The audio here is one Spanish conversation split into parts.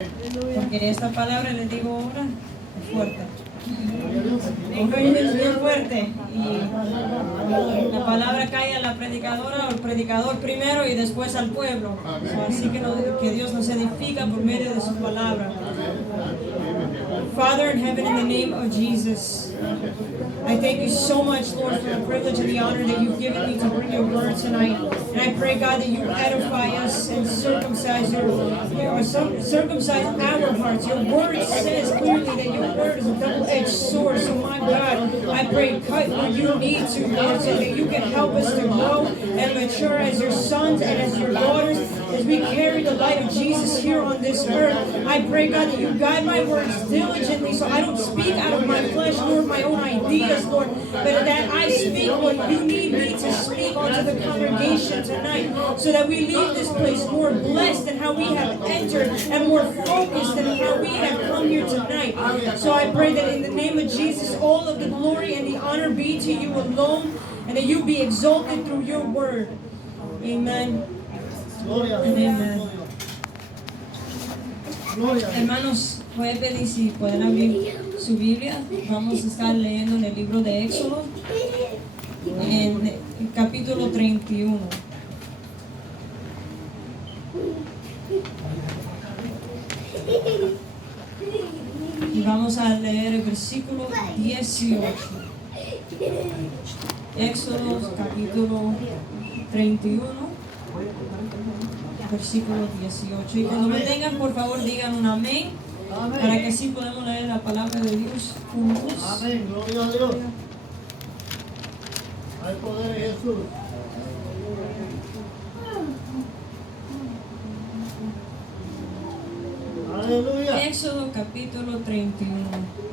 Porque esta palabra, les digo ahora, es fuerte. Es bien fuerte. Y la palabra cae a la predicadora o al predicador primero y después al pueblo. Así que Dios nos edifica por medio de su palabra. Father in heaven, in the name of Jesus, I thank you so much, Lord, for the privilege and the honor that you've given me to bring your word tonight. And I pray, God, that you edify us and circumcise circumcise our hearts. Your word says clearly that your word is a double-edged sword. So, my God, I pray, cut what you need to, Lord, so that you can help us to grow and mature as your sons and as your daughters, as we carry the light of Jesus here on this earth. I pray, God, that you guide my words diligently so I don't speak out of my flesh nor my own ideas, Lord, but that I speak what you need me to speak onto the congregation tonight, so that we leave this place more blessed than how we have entered and more focused than how we have come here tonight. So I pray that in the name of Jesus, all of the glory and the honor be to you alone, and that you be exalted through your word. Amen. Amen. Hermanos, voy a pedir si pueden abrir su Biblia. Vamos a estar leyendo en el libro de Éxodo, en el capítulo 31. Y vamos a leer el versículo 18. Éxodo, capítulo 31. Versículo 18. Y cuando me tengan, por favor, digan un amén, para que así podamos leer la palabra de Dios juntos. Amén, gloria a Dios. Hay poder en Jesús. Aleluya. Éxodo capítulo 31,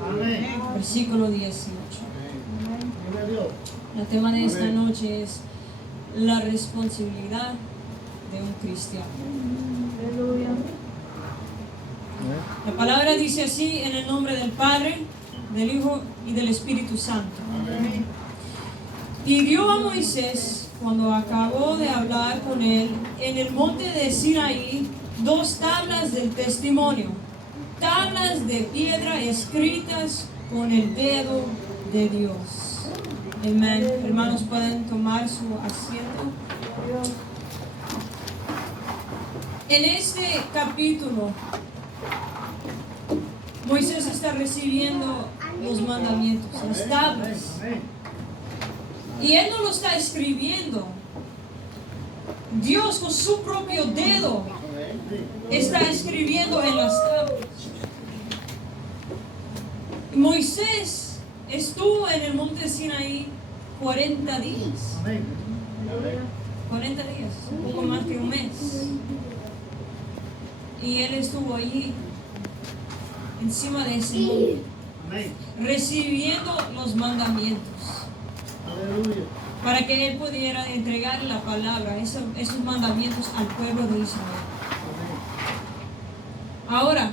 Amén. versículo 18. Gloria a Dios. El tema de esta noche es la responsabilidad de un cristiano. La palabra dice así: en el nombre del Padre, del Hijo y del Espíritu Santo. Y dio a Moisés, cuando acabó de hablar con él, en el monte de Sinaí, 2 tablas del testimonio, tablas de piedra escritas con el dedo de Dios. Amén. Hermanos, pueden tomar su asiento. En este capítulo, Moisés está recibiendo los mandamientos, las tablas. Y él no lo está escribiendo. Dios con su propio dedo está escribiendo en las tablas. Moisés estuvo en el monte Sinaí 40 días. 40 días, un poco más que un mes. Y él estuvo allí, encima de ese monte, recibiendo los mandamientos. Aleluya. Para que él pudiera entregar la palabra, esos mandamientos al pueblo de Israel. Ahora,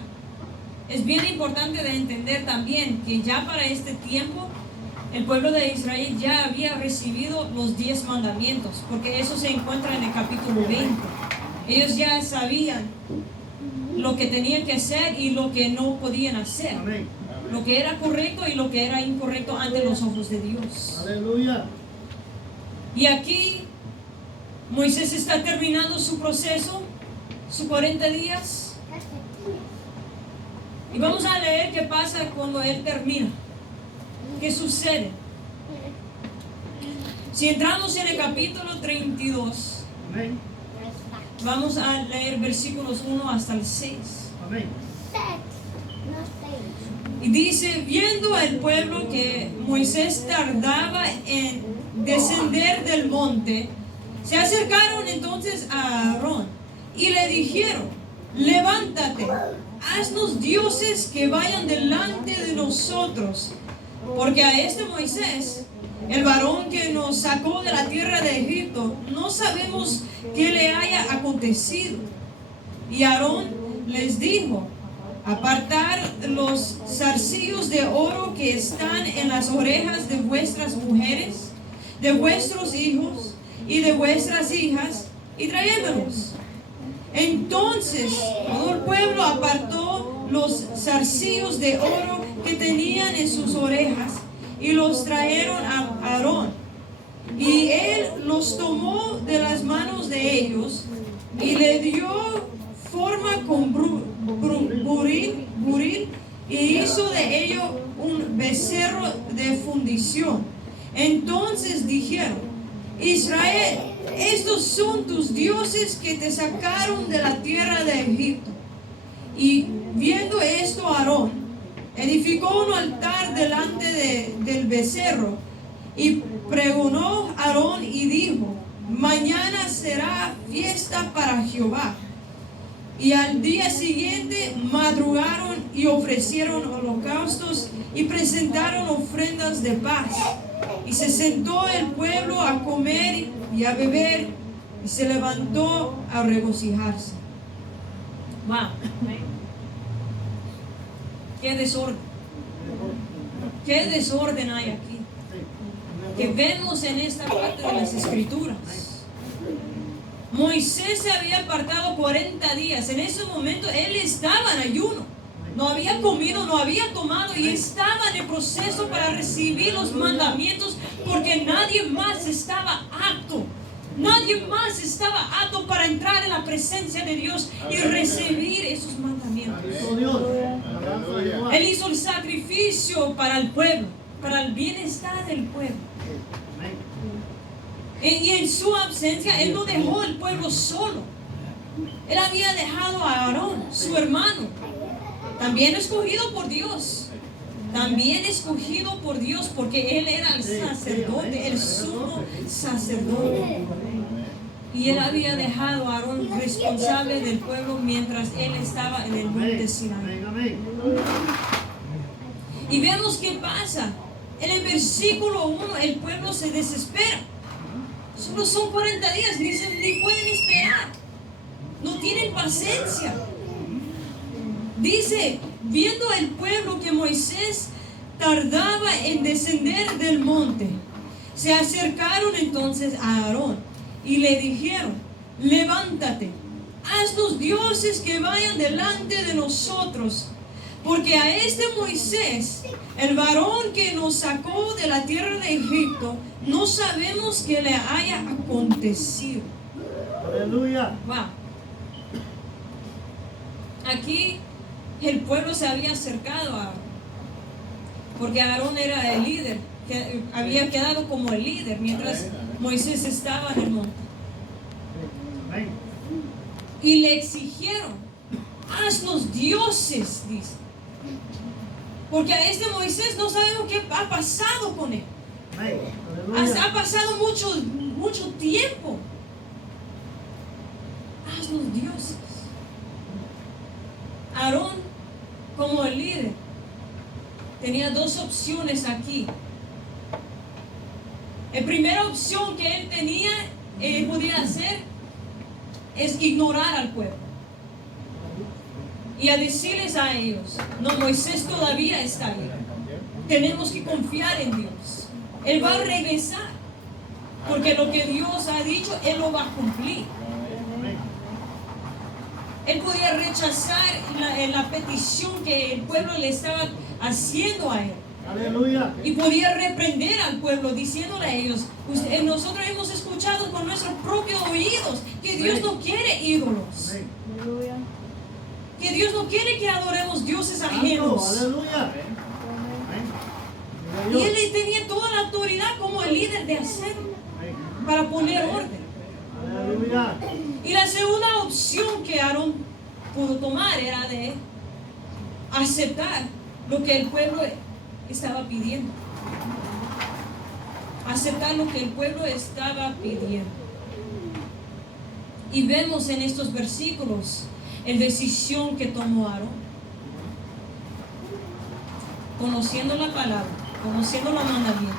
es bien importante de entender también que ya para este tiempo, el pueblo de Israel ya había recibido los 10 mandamientos, porque eso se encuentra en el capítulo 20. Ellos ya sabían lo que tenían que hacer y lo que no podían hacer. Amén. Lo que era correcto y lo que era incorrecto ante los ojos de Dios. Aleluya. Y aquí Moisés está terminando su proceso, sus 40 días. Y vamos a leer qué pasa cuando él termina. ¿Qué sucede? Si entramos en el capítulo 32, Amén. vamos a leer versículos 1 hasta el 6. Amén. Y dice: viendo el pueblo que Moisés tardaba en descender del monte, se acercaron entonces a Aarón y le dijeron: levántate, haznos dioses que vayan delante de nosotros, porque a este Moisés, el varón que nos sacó de la tierra de Egipto, no sabemos qué le haya acontecido. Y Aarón les dijo: apartar los zarcillos de oro que están en las orejas de vuestras mujeres, de vuestros hijos y de vuestras hijas, y traédmelos. Entonces todo el pueblo apartó los zarcillos de oro que tenían en sus orejas y los trajeron a Aarón. Y él los tomó de las manos de ellos y le dio forma con buril y hizo de ello un becerro de fundición. Entonces dijeron: Israel, estos son tus dioses que te sacaron de la tierra de Egipto. Y viendo esto, Aarón edificó un altar delante del becerro y pregonó Aarón y dijo: mañana será fiesta para Jehová. Y al día siguiente madrugaron y ofrecieron holocaustos y presentaron ofrendas de paz. Y se sentó el pueblo a comer y a beber y se levantó a regocijarse. Wow. Qué desorden. Qué desorden hay aquí. Que vemos en esta parte de las Escrituras. Moisés se había apartado 40 días. En ese momento él estaba en ayuno. No había comido, no había tomado y estaba en el proceso para recibir los mandamientos, porque nadie más estaba apto. Nadie más estaba apto para entrar en la presencia de Dios y recibir esos mandamientos. Él hizo el sacrificio para el pueblo, para el bienestar del pueblo. Y en su ausencia, él no dejó el pueblo solo. Él había dejado a Aarón, su hermano, también escogido por Dios. También escogido por Dios, porque él era el sacerdote, el sumo sacerdote. Y él había dejado a Aarón responsable del pueblo mientras él estaba en el monte Sinaí. Y vemos qué pasa. En el versículo 1, el pueblo se desespera. Solo son 40 días, ni pueden esperar. No tienen paciencia. Dice: viendo el pueblo que Moisés tardaba en descender del monte, se acercaron entonces a Aarón y le dijeron: levántate, haznos dioses que vayan delante de nosotros, porque a este Moisés, el varón que nos sacó de la tierra de Egipto, no sabemos qué le haya acontecido. Aleluya. Wow. Aquí el pueblo se había acercado a Aarón, porque Aarón era el líder, que había quedado como el líder mientras Moisés estaba en el monte. Y le exigieron: haznos dioses, dice. Porque a este Moisés no sabemos qué ha pasado con él. Ha pasado mucho tiempo. Haznos dioses. Aarón, como el líder, tenía dos opciones aquí. La primera opción que él podía hacer es ignorar al pueblo y a decirles a ellos: no, Moisés todavía está bien, tenemos que confiar en Dios, él va a regresar, porque lo que Dios ha dicho, él lo va a cumplir. Él podía rechazar la petición que el pueblo le estaba haciendo a él. Aleluya. Y podía reprender al pueblo diciéndole a ellos: nosotros hemos escuchado con nuestros propios oídos que Dios no quiere ídolos. Que Dios no quiere que adoremos dioses ajenos. Aleluya. Y él tenía toda la autoridad como el líder de hacerlo, para poner orden. Aleluya. Y la segunda opción que Aarón pudo tomar era de aceptar lo que el pueblo estaba pidiendo. Aceptar lo que el pueblo estaba pidiendo. Y vemos en estos versículos la decisión que tomó Aarón. Conociendo la palabra, conociendo los mandamientos,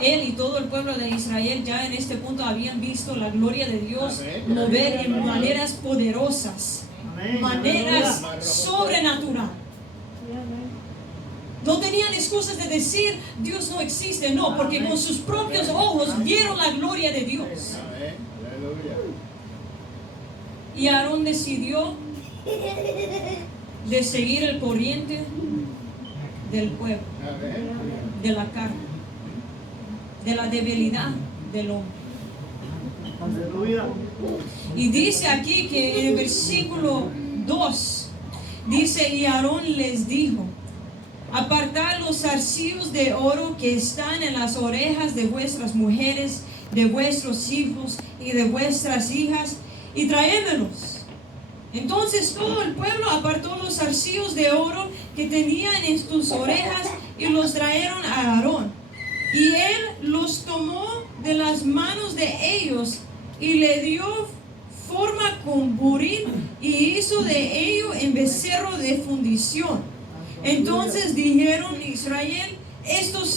él y todo el pueblo de Israel ya en este punto habían visto la gloria de Dios mover en maneras poderosas, maneras sobrenaturales. No tenían excusas de decir Dios no existe, no, porque con sus propios ojos vieron la gloria de Dios. Y Aarón decidió de seguir el corriente del pueblo, de la carne, de la debilidad del hombre. Aleluya. Y dice aquí que en el versículo 2, dice, y Aarón les dijo, apartad los zarcillos de oro que están en las orejas de vuestras mujeres, de vuestros hijos y de vuestras hijas, y traémelos. Entonces todo el pueblo apartó los zarcillos de oro que tenían en sus orejas y los trajeron a Aarón. Y él los tomó de las manos de ellos y le dio forma con buril y hizo de ello en becerro de fundición. Entonces dijeron Israel, estos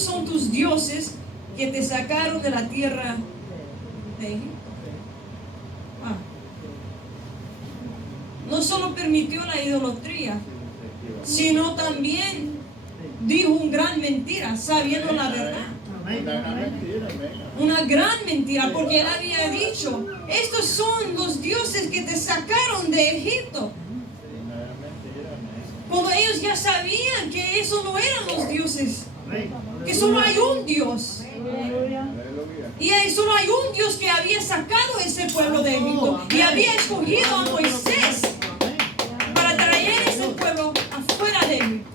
son tus dioses que te sacaron de la tierra de Egipto. No solo permitió la idolatría, sino también dijo una gran mentira, sabiendo la verdad. Una gran mentira, porque él había dicho, estos son los dioses que te sacaron de Egipto. Cuando ellos ya sabían que eso no eran los dioses, que solo hay un Dios. Y solo hay un Dios que había sacado ese pueblo de Egipto y había escogido a Moisés para traer ese pueblo afuera de Egipto.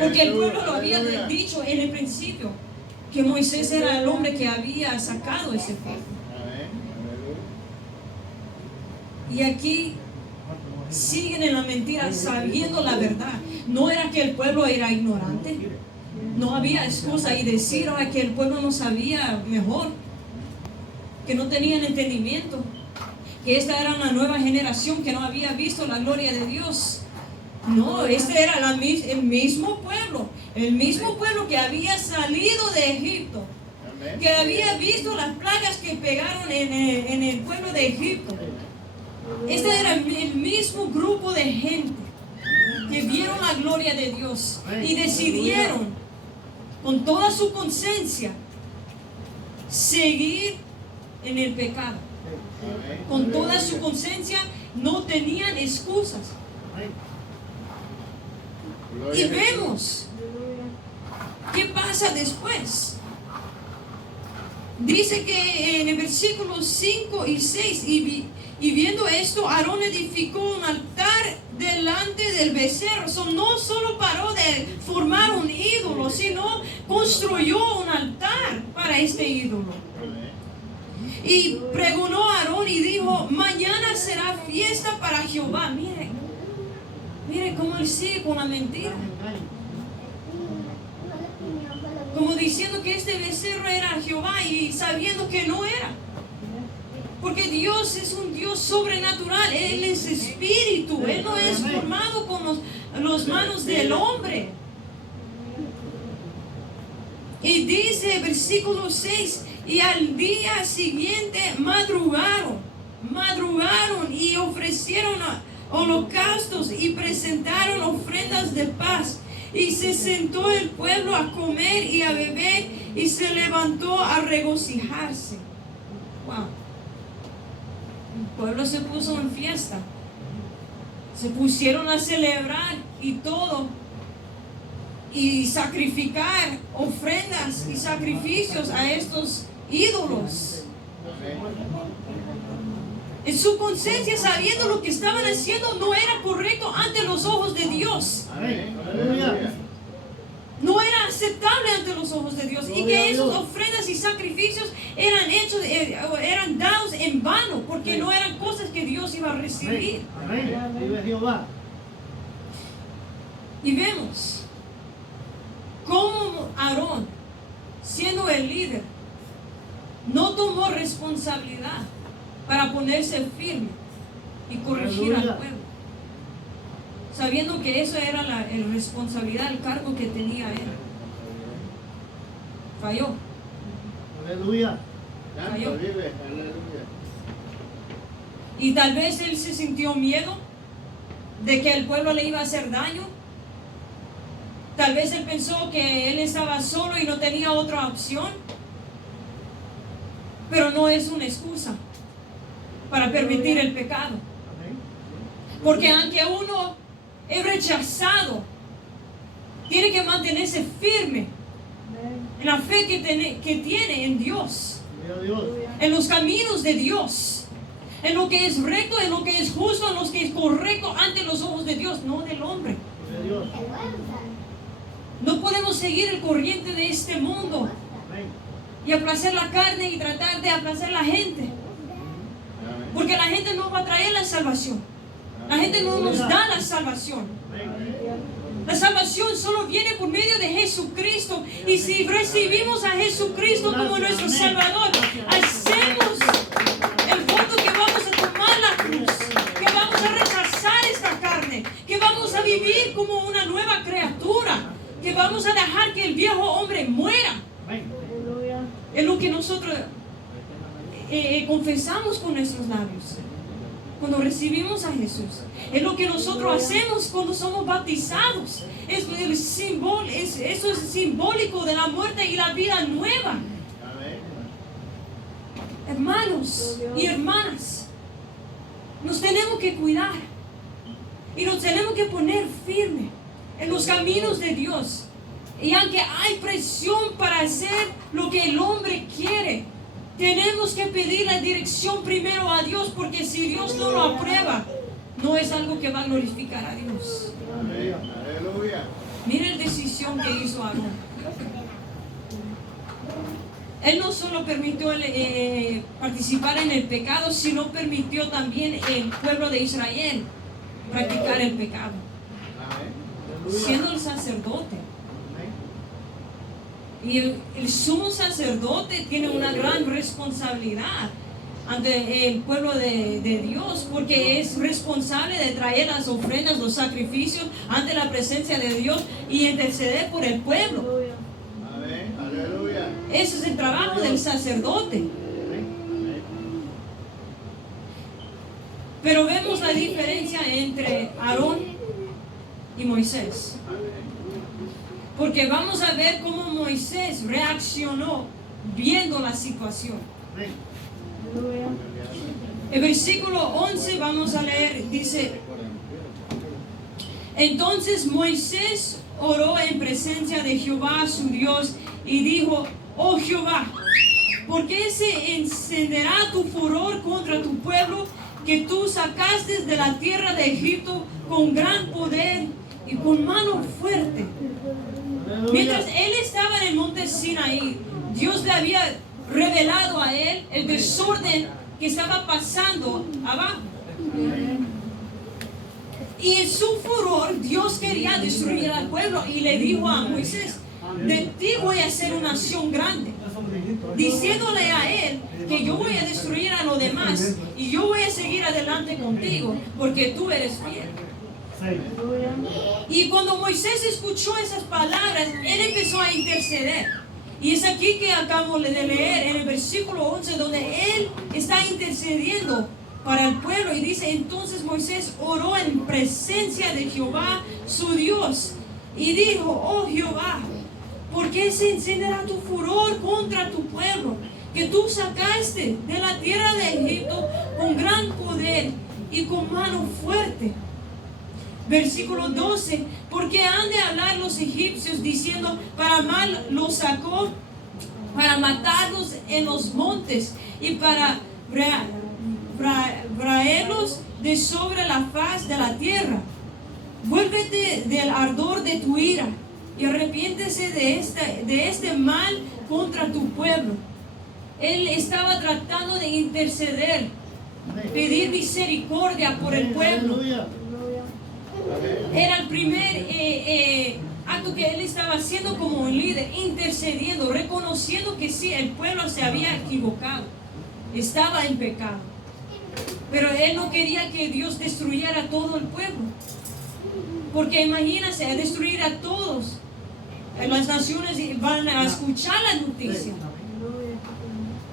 Porque el pueblo lo había dicho en el principio, que Moisés era el hombre que había sacado ese pueblo. Y aquí siguen en la mentira sabiendo la verdad. No era que el pueblo era ignorante. No había excusa y decir que el pueblo no sabía mejor, que no tenían entendimiento, que esta era una nueva generación que no había visto la gloria de Dios. No, este era el mismo pueblo que había salido de Egipto, que había visto las plagas que pegaron en el pueblo de Egipto. Este era el mismo grupo de gente que vieron la gloria de Dios y decidieron con toda su conciencia seguir en el pecado. Con toda su conciencia no tenían excusas. Y vemos qué pasa después. Dice que en el versículo 5 y 6, y viendo esto, Aarón edificó un altar delante del becerro. No solo paró de formar un ídolo, sino construyó un altar para este ídolo. Y pregonó a Aarón y dijo, mañana será fiesta para Jehová. Mire cómo él sigue con la mentira. Como diciendo que este becerro era Jehová y sabiendo que no era. Porque Dios es un Dios sobrenatural. Él es espíritu. Él no es formado con las manos del hombre. Y dice versículo 6, y al día siguiente madrugaron y ofrecieron holocaustos y presentaron ofrendas de paz. Y se sentó el pueblo a comer y a beber y se levantó a regocijarse. Wow. El pueblo se puso en fiesta. Se pusieron a celebrar y todo. Y sacrificar ofrendas y sacrificios a estos ídolos. En su conciencia, sabiendo lo que estaban haciendo no era correcto ante los ojos de Dios. No era aceptable ante los ojos de Dios. Y que esas ofrendas y sacrificios eran dados en vano, porque no eran cosas que Dios iba a recibir. Y vemos cómo Aarón, siendo el líder, no tomó responsabilidad para ponerse firme y corregir al pueblo, sabiendo que eso era la responsabilidad, el cargo que tenía él. Falló. Aleluya. Falló. Y tal vez él se sintió miedo de que el pueblo le iba a hacer daño. Tal vez él pensó que él estaba solo y no tenía otra opción. Pero no es una excusa para permitir el pecado. Porque aunque uno es rechazado, tiene que mantenerse firme en la fe que tiene en Dios, Gloria a Dios. en los caminos de Dios, en lo que es recto, en lo que es justo, en lo que es correcto ante los ojos de Dios, no del hombre. Gloria a Dios. No podemos seguir el corriente de este mundo Amén. y aplacar la carne y tratar de aplacar a la gente, porque la gente no va a traer la salvación. La gente no nos da la salvación. Amén. La salvación solo viene por medio de Jesucristo. Y si recibimos a Jesucristo como nuestro Salvador, hacemos el voto que vamos a tomar la cruz, que vamos a rechazar esta carne, que vamos a vivir como una nueva criatura, que vamos a dejar que el viejo hombre muera. Amén. Es lo que nosotros confesamos con nuestros labios cuando recibimos a Jesús. Es lo que nosotros hacemos cuando somos bautizados. Eso es simbólico de la muerte y la vida nueva. Amén. Hermanos y hermanas, nos tenemos que cuidar y nos tenemos que poner firme en los caminos de Dios. Y aunque hay presión para hacer lo que el hombre quiere, tenemos que pedir la dirección primero a Dios, porque si Dios no lo aprueba, no es algo que va a glorificar a Dios. Amén. Aleluya. Mira la decisión que hizo Aarón. Él no solo permitió participar en el pecado, sino permitió también el pueblo de Israel practicar el pecado, Amén. siendo el sacerdote. Amén. Y el sumo sacerdote tiene una gran responsabilidad ante el pueblo de Dios, porque es responsable de traer las ofrendas, los sacrificios ante la presencia de Dios y interceder por el pueblo. Amén. Aleluya. Ese es el trabajo del sacerdote. Amén. Pero vemos la diferencia entre Aarón y Moisés, porque vamos a ver cómo Moisés reaccionó viendo la situación. Amén. El versículo 11 vamos a leer, dice: entonces Moisés oró en presencia de Jehová su Dios y dijo: oh Jehová, ¿por qué se encenderá tu furor contra tu pueblo que tú sacaste de la tierra de Egipto con gran poder y con mano fuerte? Mientras él estaba en el monte Sinaí, Dios le había revelado a él el desorden que estaba pasando abajo. Y en su furor, Dios quería destruir al pueblo y le dijo a Moisés: de ti voy a hacer una nación grande, diciéndole a él que yo voy a destruir a los demás y yo voy a seguir adelante contigo porque tú eres fiel. Y cuando Moisés escuchó esas palabras, él empezó a interceder. Y es aquí que acabamos de leer en el versículo 11, donde él está intercediendo para el pueblo y dice: entonces Moisés oró en presencia de Jehová su Dios y dijo: oh Jehová, ¿por qué se encenderá tu furor contra tu pueblo que tú sacaste de la tierra de Egipto con gran poder y con mano fuerte? Versículo 12: porque han de hablar los egipcios diciendo: para mal los sacó, para matarlos en los montes y para traerlos de sobre la faz de la tierra. Vuélvete del ardor de tu ira y arrepiéntese de este mal contra tu pueblo. Él estaba tratando de interceder, pedir misericordia por el pueblo. Aleluya. Era el primer acto que él estaba haciendo como un líder, intercediendo, reconociendo que sí, el pueblo se había equivocado, estaba en pecado. Pero él no quería que Dios destruyera a todo el pueblo, porque imagínense, destruir a todos. Las naciones van a escuchar la noticia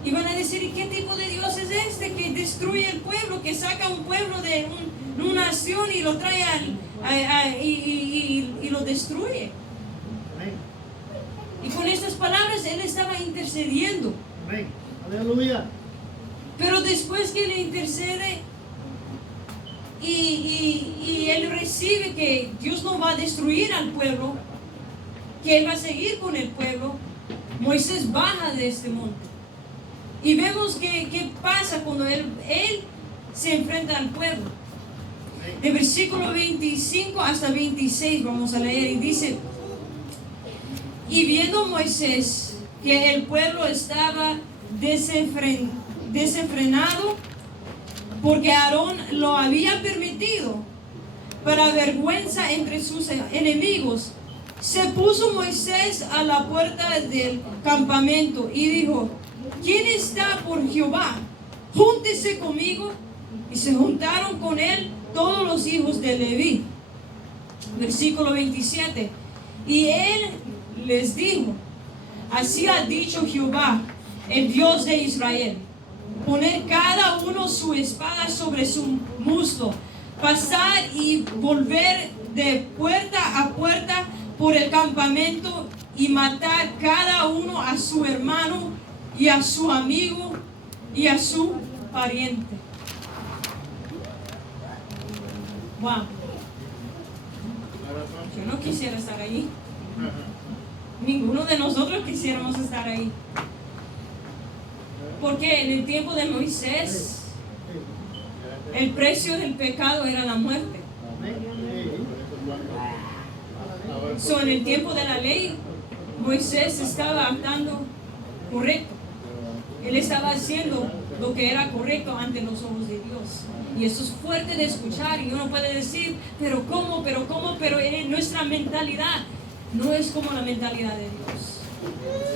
y van a decir: ¿y qué tipo de Dios es este que destruye el pueblo, que saca un pueblo de una nación y lo trae y lo destruye? Amén. Y con estas palabras él estaba intercediendo. Amén. Aleluya. Pero después que le intercede, y él recibe que Dios no va a destruir al pueblo, que él va a seguir con el pueblo, Moisés baja de este monte. Y vemos qué pasa cuando él se enfrenta al pueblo. De versículo 25 hasta 26 vamos a leer, y dice: y viendo Moisés que el pueblo estaba desenfrenado, porque Aarón lo había permitido, para vergüenza entre sus enemigos, se puso Moisés a la puerta del campamento y dijo: ¿quién está por Jehová? Júntese conmigo. Y se juntaron con él todos los hijos de Leví. Versículo 27. Y él les dijo: así ha dicho Jehová, el Dios de Israel: poner cada uno su espada sobre su muslo, pasar y volver de puerta a puerta por el campamento, y matar cada uno a su hermano y a su amigo y a su pariente. Wow. Yo no quisiera estar allí. Ninguno de nosotros quisiéramos estar ahí. Porque en el tiempo de Moisés, el precio del pecado era la muerte. So, en el tiempo de la ley, Moisés estaba actuando correcto. Él estaba haciendo lo que era correcto ante los ojos de Dios. Y eso es fuerte de escuchar, y uno puede decir: pero ¿cómo? Pero en nuestra mentalidad no es como la mentalidad de Dios.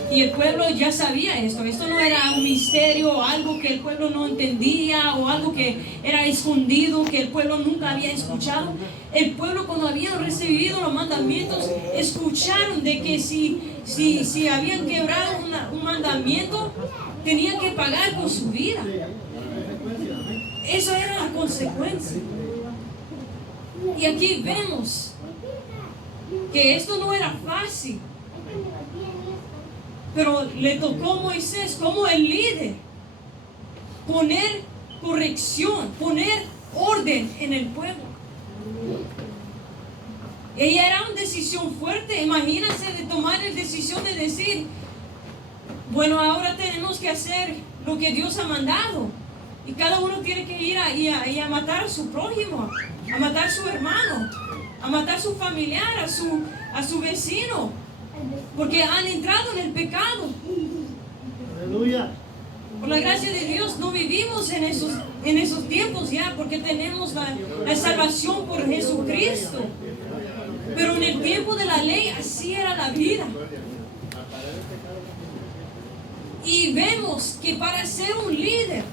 Y el pueblo ya sabía esto. Esto no era un misterio, algo que el pueblo no entendía, o algo que era escondido, que el pueblo nunca había escuchado. El pueblo, cuando habían recibido los mandamientos, escucharon de que si habían quebrado un mandamiento, tenían que pagar con su vida. Eso era la consecuencia. Y aquí vemos que esto no era fácil, pero le tocó a Moisés como el líder poner corrección, poner orden en el pueblo. Y era una decisión fuerte. Imagínense de tomar la decisión de decir: bueno, ahora tenemos que hacer lo que Dios ha mandado, y cada uno tiene que ir a matar a su prójimo, a matar a su hermano, a matar a su familiar, a su vecino, porque han entrado en el pecado. Aleluya. Por la gracia de Dios no vivimos en esos tiempos ya, porque tenemos la salvación por Jesucristo. Pero en el tiempo de la ley así era la vida. Y vemos que para ser un líder,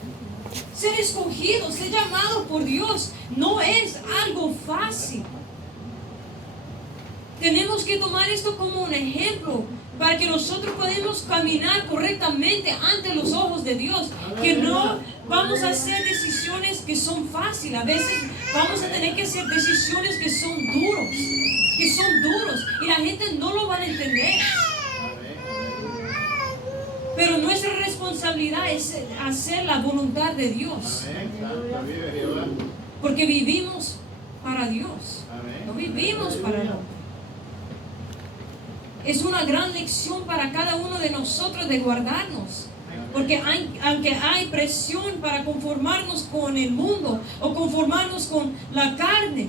ser escogido, ser llamado por Dios, no es algo fácil. Tenemos que tomar esto como un ejemplo para que nosotros podamos caminar correctamente ante los ojos de Dios. Que no vamos a hacer decisiones que son fáciles. A veces vamos a tener que hacer decisiones que son duros, y la gente no lo va a entender. Pero nuestra responsabilidad es hacer la voluntad de Dios. Porque vivimos para Dios. No vivimos para el hombre. Es una gran lección para cada uno de nosotros de guardarnos. Porque aunque hay presión para conformarnos con el mundo o conformarnos con la carne,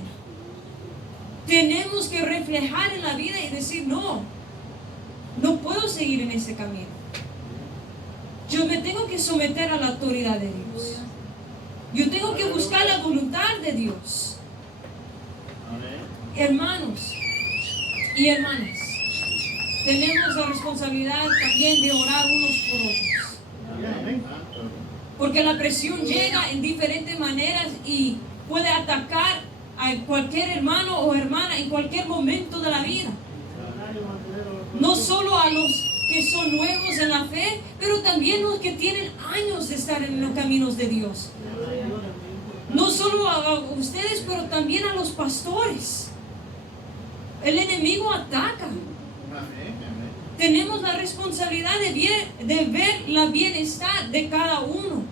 tenemos que reflejar en la vida y decir: no puedo seguir en ese camino. Yo me tengo que someter a la autoridad de Dios. Yo tengo que buscar la voluntad de Dios. Hermanos y hermanas, tenemos la responsabilidad también de orar unos por otros. Porque la presión llega en diferentes maneras y puede atacar a cualquier hermano o hermana en cualquier momento de la vida. No solo a los que son nuevos en la fe, pero también los que tienen años de estar en los caminos de Dios. No solo a ustedes, pero también a los pastores. El enemigo ataca. Tenemos la responsabilidad de ver la bienestar de cada uno.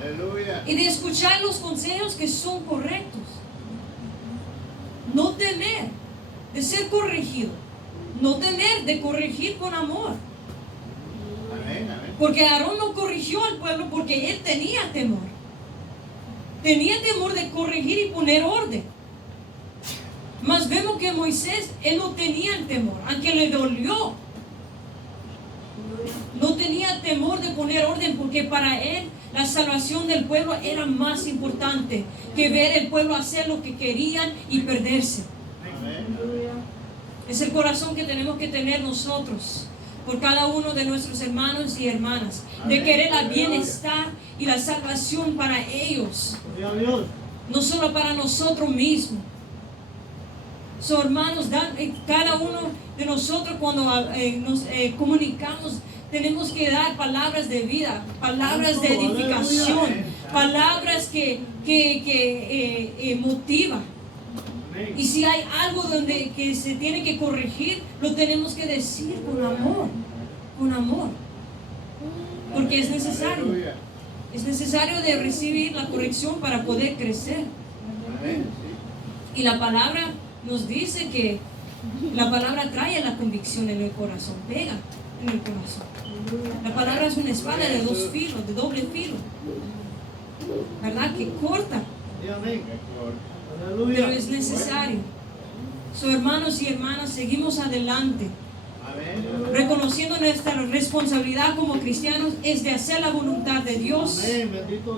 Aleluya. y de escuchar los consejos que son correctos. No temer de ser corregido. No temer de corregir con amor. Porque Aarón no corrigió al pueblo porque él tenía temor. Tenía temor de corregir y poner orden. Mas vemos que Moisés, él no tenía el temor, aunque le dolió. No tenía temor de poner orden porque para él la salvación del pueblo era más importante que ver el pueblo hacer lo que querían y perderse. Es el corazón que tenemos que tener nosotros por cada uno de nuestros hermanos y hermanas, de querer el bienestar y la salvación para ellos, no solo para nosotros mismos. So, hermanos, cada uno de nosotros cuando nos comunicamos, tenemos que dar palabras de vida, palabras de edificación, palabras que motivan. Y si hay algo que se tiene que corregir, lo tenemos que decir con amor, porque es necesario. Es necesario de recibir la corrección para poder crecer. Y la palabra nos dice que la palabra trae la convicción en el corazón, pega en el corazón. La palabra es una espada de dos filos, de doble filo, ¿verdad? Que corta, pero es necesario. So, hermanos y hermanas, seguimos adelante, reconociendo nuestra responsabilidad como cristianos es de hacer la voluntad de Dios,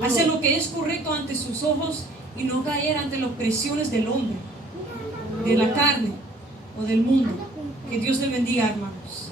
hacer lo que es correcto ante sus ojos y no caer ante las presiones del hombre, de la carne o del mundo. Que Dios te bendiga, hermanos.